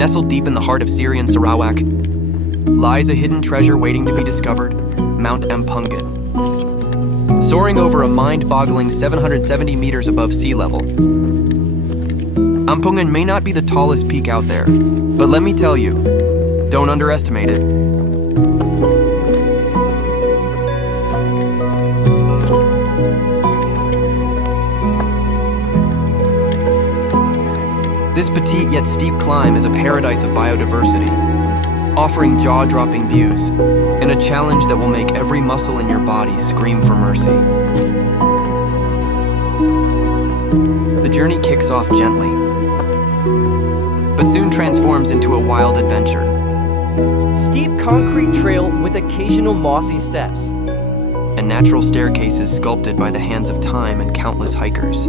Nestled deep in the heart of Serian, Sarawak, lies a hidden treasure waiting to be discovered, Mount Ampungan. Soaring over a mind-boggling 770 meters above sea level, Ampungan may not be the tallest peak out there, but let me tell you, don't underestimate it. This petite yet steep climb is a paradise of biodiversity, offering jaw-dropping views and a challenge that will make every muscle in your body scream for mercy. The journey kicks off gently, but soon transforms into a wild adventure. Steep concrete trail with occasional mossy steps. And natural staircases sculpted by the hands of time and countless hikers.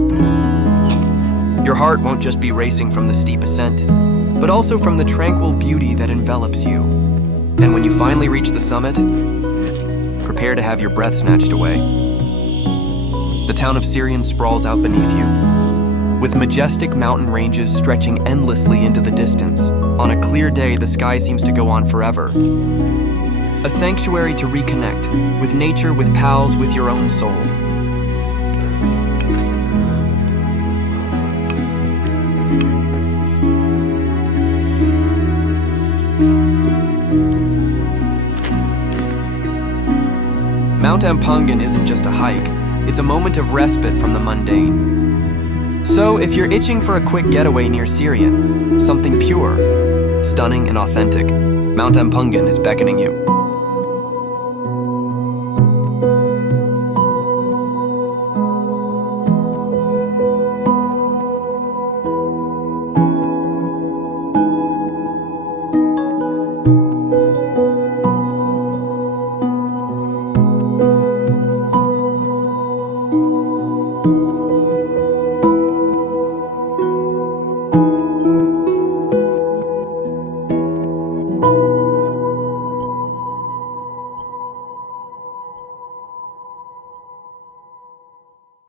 Your heart won't just be racing from the steep ascent, but also from the tranquil beauty that envelops you. And when you finally reach the summit, prepare to have your breath snatched away. The town of Serian sprawls out beneath you, with majestic mountain ranges stretching endlessly into the distance. On a clear day, the sky seems to go on forever. A sanctuary to reconnect with nature, with pals, with your own soul. Mount Ampungan isn't just a hike, it's a moment of respite from the mundane. So if you're itching for a quick getaway near Serian, something pure, stunning and authentic, Mount Ampungan is beckoning you.